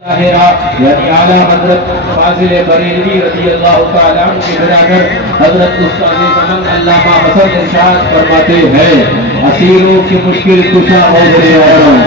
یعنی اعلیٰ حضرت فاضل بریلوی رضی اللہ تعالیٰ عنہ کے برادر حضرت استاد زمان علامہ حسن ارشاد فرماتے ہیں اسیروں کی مشکل کشا غوث اعظم،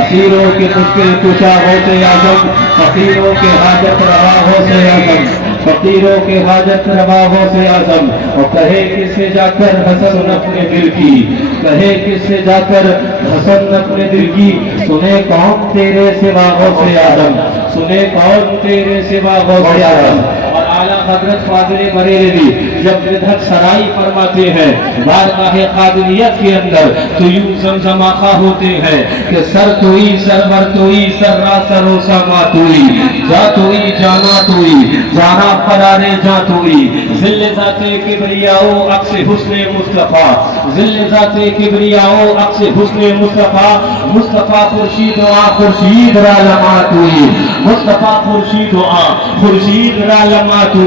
اسیروں کی مشکل کشا غوث اعظم، فقیروں کے حاجت روا غوث اعظم، فقیروں کے حاجت روا غوث اعظم۔ اور کہے کس سے جا کر حسن اپنے دل کی، کہے کس سے جا کر حسن اپنے دل کی، سنے کون تیرے سوا غوث اعظم، سنے کون تیرے سوا غوث اعظم۔ اور اعلیٰ حضرت فاضل بریلوی جب ندہت سرائی فرماتے ہیں بارگاہ قادریت کے اندر تو یوں زمزمہ خواہ ہوتے ہیں کہ سر توئی سرور توئی سرا سرو سما توئی جا توئی جانا توئی جانا قرار جا توئی ذل ذات کبریاؤ عکس حسن مصطفیٰ، ذل ذات کبریاؤ عکس حسن مصطفیٰ، مصطفیٰ خورشید و آ خورشید را لما توئی، مصطفیٰ خورشید و آ خورشید را لما توئی۔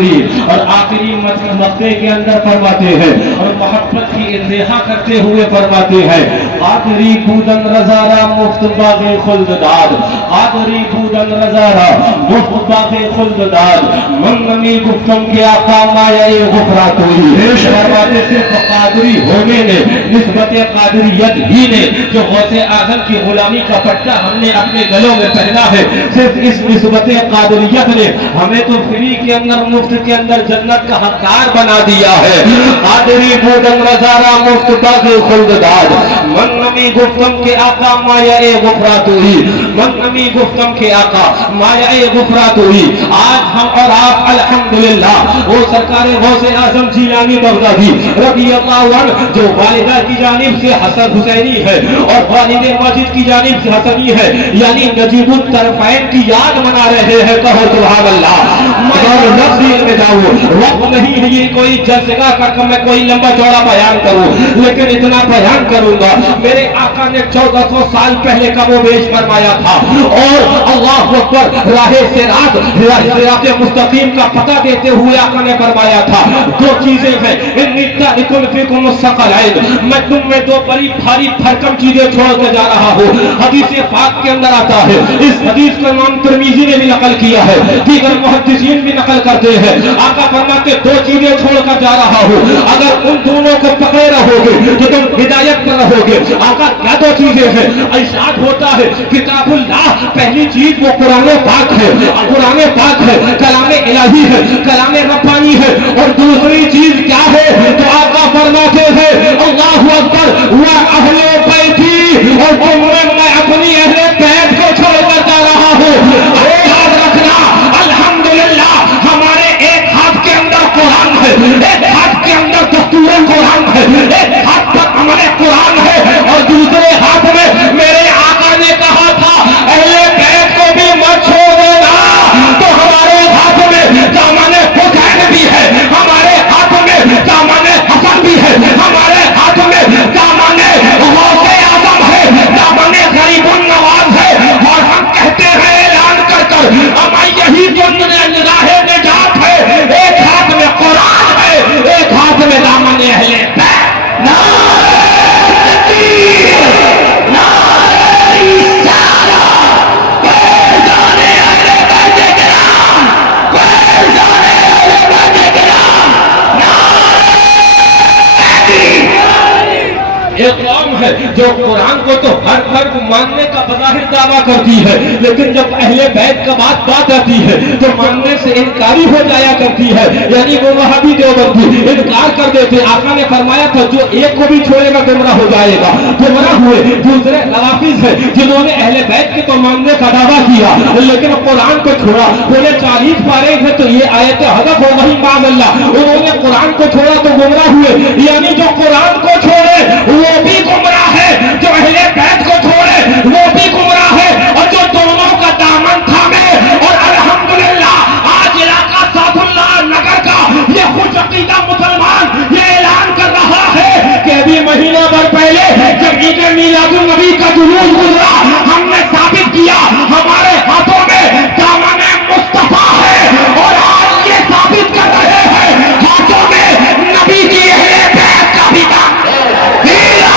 اور آخری مقطع کے اندر فرماتے ہیں اور محبت کی انتہا کرتے ہوئے فرماتے ہیں قادری بودن رضارا مفت باغ خلد داد، قادری بودن رضارا مفت باغ خلد داد، من نمی گفتم کہ آقا مایہ غفرا توئی۔ فرماتے سے قادری ہونے نے، نسبت قادریت ہی نے جو غوث اعظم کی غلامی کا پٹا ہم نے اپنے گلوں میں پہنا ہے، صرف اس نسبت قادریت نے ہمیں تو فری کے اندر مفت کے اندر جنت کا حقدار بنا دیا ہے۔ قادری بودن رضارا مفت باغ خلد داد، من نمی گفتم کہ آقا مایہ غفرا توئی، من نمی گفتم کہ آقا مایہ غفرا توئی۔ آج ہم اور آپ الحمدللہ وہ سرکار غوث اعظم جیلانی بغدادی رضی اللہ عنہ جو والدہ کی جانب سے حسن حسینی ہے اور والد ماجد کی جانب سے حسنی ہے، یعنی نجیب الطرفین کی یاد منا رہے ہیں۔ کہو سبحان اللہ۔ میں جاؤں وقت نہیں ہے یہ کوئی جلسگاہ کا میں کوئی لمبا چوڑا بیان کروں، لیکن اتنا بیان کروں گا میرے آقا نے 1400 سال پہلے کا وہ بیش فرمایا تھا اور اللہ اکبر راہ صراط مستقیم کا پتہ دیتے ہوئے آقا نے فرمایا تھا دو چیزیں ہیں انی تارک فیکم الثقلین، میں تم میں دو بڑی بھاری بھرکم چیزیں چھوڑ کے جا رہا ہوں۔ حدیث پاک کے اندر آتا ہے، اس حدیث کو امام ترمذی نے بھی نقل کیا ہے، دیگر محدثین بھی نقل کرتے ہیں۔ آقا فرماتے دو چیزیں چھوڑ کر جا رہا ہوں، اگر ان دونوں کو پکڑے رہو گے تو تم ہدایت پر رہو گے۔ آقا کیا دو چیزیں ہیں؟ ارشاد ہوتا ہے کتاب اللہ، پہلی چیز وہ قرآن پاک ہے، قرآن پاک ہے، کلام الہی ہے، کلام ربانی ہے، اور دوسری چیز کیا ہے تو آقا فرماتے ہیں اللہ اکبر واہل بیتی، اور تم میں اپنی اہل بیت کو چھوڑ کر جا رہا ہوں۔ یاد رکھنا الحمدللہ ہمارے ایک ہاتھ کے اندر قرآن ہے، ایک ہاتھ کے اندر دستور قرآن ہے، ایک ہاتھ پر عمل قرآن ہے، اور دوسرے ہاتھ میں میرے آقا نے کہا تھا اہل بیت کو بھی مت چھوڑ دینا۔ تو ہمارے ہاتھ میں دامن حسین بھی ہے، ہمارے ہاتھ میں دامن حسن بھی ہے، ہمارے ہاتھ میں دامن غوث اعظم ہے، دامن غریب النواز ہے، اور ہم کہتے ہیں اعلان کر کر ہمیں یہی جو راہ نجات ہے، ایک ہاتھ میں قرآن ہے، ایک ہاتھ میں دامن اہل بیت۔ نعرہ تکبیر، نعرہ رسالت، فیضان اہل بیت کرام، فیضان اہل بیت کرام، نعرہ ایک قوم ہے جو قرآن کو تو ہر فرد ماننے کا بظاہر دعویٰ کرتی ہے، لیکن جب اہل بیت کا بات آتی ہے تو ماننے سے انکاری ہو جایا کرتی ہے، یعنی وہ وہابی دیوبندی انکار کر دیتے۔ آقا نے فرمایا تھا جو ایک کو بھی چھوڑے گا گمراہ ہو جائے گا۔ گمراہ ہوئے دوسرے روافض ہیں جنہوں نے اہل بیت کے تو ماننے کا دعویٰ کیا لیکن قرآن کو چھوڑا۔ پورے 40 پارے تھے تو یہ آیت حذف ہو گئی معاذ اللہ، انہوں نے قرآن کو چھوڑا تو گمراہ ہوئے، یعنی جو قرآن کو چھوڑے وہ بھی گمراہ ہے، جو اہل بیت کو چھوڑے وہ بھی گمراہ ہے، اور جو دونوں کا دامن تھامے۔ اور الحمدللہ آج علاقہ سعد اللہ نگر کا یہ خوش عقیدہ مسلمان یہ اعلان کر رہا ہے کہ ابھی مہینہ بھر پہلے جب عید میلاد النبی کا جلوس گزرا ہم نے ثابت کیا ہمارے ہاتھوں میں دامن مصطفیٰ ہے، اور آج یہ ثابت کر رہے ہیں ہاتھوں میں نبی کی اہل بیت کا بھی دامن ہے۔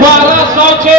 1206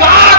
7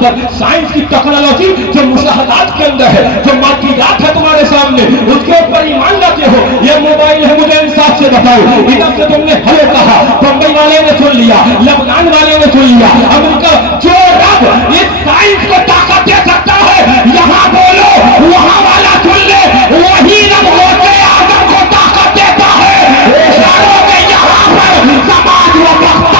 اکبر، سائنس کی ٹیکنالوجی جو مشاہدات کے اندر ہے، جو مادیات ہے تمہارے سامنے، اس کے اوپر ایمان لاتے ہو. یہ موبائل ہے، مجھے انصاف سے بتاؤ، ادھر سے تم نے ہلو کہا، بمبئی والے نے سن لیا، لبنان والے نے سن لیا، امریکہ. جو رب اس سائنس کو طاقت دے سکتا ہے یہاں بولو، وہاں والا سن لے، وہی رب غوث اعظم کو طاقت دیتا ہے اشاروں کے یہاں پر سماج و وقت.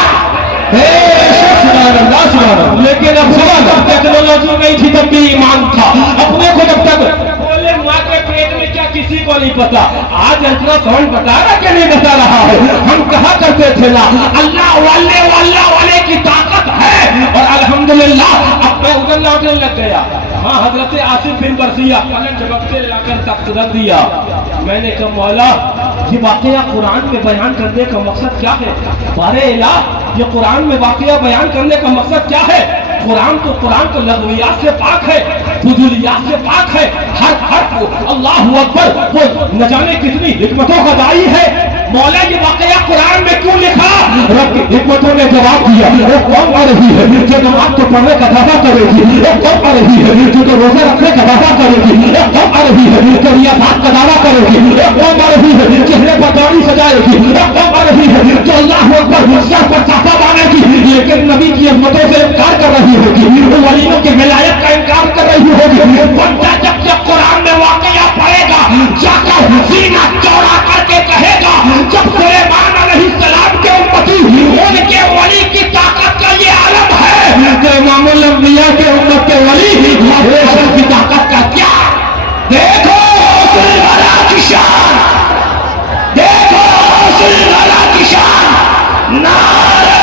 لیکن اب سوال، ٹیکنالوجی نہیں تھی تب بھی ایمان تھا. اپنے کو جب تک بولے ماں کے پیٹ میں کیا کسی کو نہیں پتا. آج الٹرا ساؤنڈ بتا رہا کہ نہیں بتا رہا ہے. ہم کہا کرتے تھے لا اللہ والے کی طاقت ہے، اور الحمدللہ اب میں ادھر لوٹنے لگ گیا. ہاں حضرت آصف بن برزیہ پلنگ جھپکتے لا کر تخت رکھ دیا. میں نے کہا مولا یہ واقعہ قرآن میں بیان کرنے کا مقصد کیا ہے؟ بارے الہ یہ قرآن میں واقعہ بیان کرنے کا مقصد کیا ہے؟ قرآن تو لغویات سے پاک ہے، فضولیات سے پاک ہے. ہر حرف اللہ اکبر وہ نہ جانے کتنی حکمتوں کا داعی ہے. مولا یہ واقعہ قرآن میں کیوں لکھا؟ رب کی حکمتوں نے جواب دیا. وہ قوم آ رہی ہے جو نماز کو پڑھنے کا دعویٰ کرے گی، ایک قوم آ رہی ہے جو روزہ رکھنے کا دعویٰ کرے گی، ایک قوم آ رہی ہے جو ریاضات کا دعویٰ کرے گی، ایک قوم آ رہی ہے چہرے پر داڑھی سجائے گی، ایک قوم آ رہی ہے جو اللہ اکبر سر پر صافہ باندھے گی لیکن نبی کی عظمتوں سے انکار کر رہی ہوگی، ولیوں کی ولایت کا انکار کر رہی ہوگی. بندہ جب قرآن میں واقعہ پڑھے گا جا کر سینہ چوڑا کر کے کہے گا جب سلیمان علیہ السلام کے امتی ان کے ولی کی طاقت کا یہ عالم ہے کہ امام الانبیاء کے امت کے ولی کی طاقت کا کیا. دیکھو حسن والا کی شان، دیکھو حسن والا کی شان. نعرہ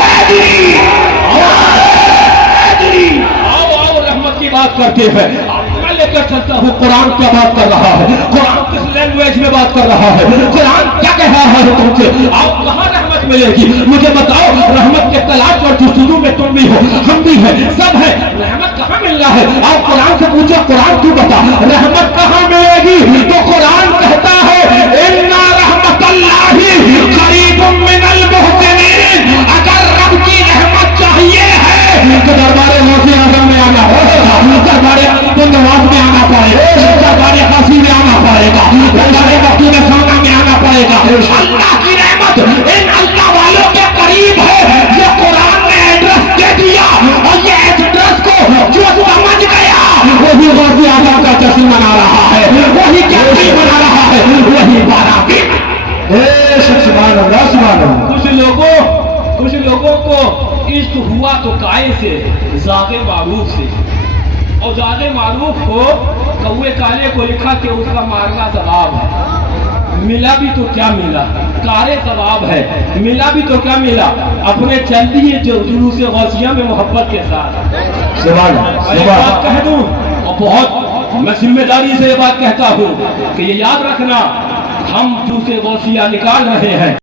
حیدری، آؤ رحمت کی بات کرتے ہیں. میں لے کر چلتا ہوں قرآن کیا بات کر رہا ہے، قرآن کس لینگویج میں بات کر رہا ہے، قرآن کیا کہہ رہا ہے تم سے. آپ کہاں رحمت ملے گی مجھے بتاؤ. رحمت کے تلاش اور جستجو میں تم بھی ہو، ہم بھی ہیں، سب ہے. رحمت کہاں ملنا ہے؟ آپ قرآن سے پوچھو قرآن تو بتا رحمت کہاں ملے گی. تو قرآن کہتا ہے اِنَّ رحمت اللہ قریب من المحسنین. اگر رب کی رحمت چاہیے ہے تو دربار غوث اعظم میں آنا ہوگا، دربار نواز میں آنا پڑے گا، دربار قاسم میں آنا پڑے گا، دربار مفتون سونا میں آنا پڑے گا. اللہ کی رحمت ان اللہ والوں کے قریب ہے. یہ قرآن نے ایڈریس دے دیا اور یہ ایڈریس کو جو سمجھ گیا وہی غوث اعظم کا جشن منا رہا ہے، وہی جشن منا رہا ہے، وہی بارہ. سبحان اللہ سبحان اللہ. کچھ لوگوں کو عشق ہوا تو کائے سے، ذات معروف سے، اور ذات معروف کو کوے کالے کو لکھا کہ اس کا مارنا ثواب ہے. ملا بھی تو کیا ملا، کارے ثواب ہے. ملا بھی تو کیا ملا، اپنے چل دیے جو جلوس غوثیہ میں محبت کے ساتھ. ایک بات کہہ دوں اور بہت میں ذمہ داری سے یہ بات کہتا ہوں کہ یہ یاد رکھنا ہم جلوس غوثیہ نکال رہے ہیں.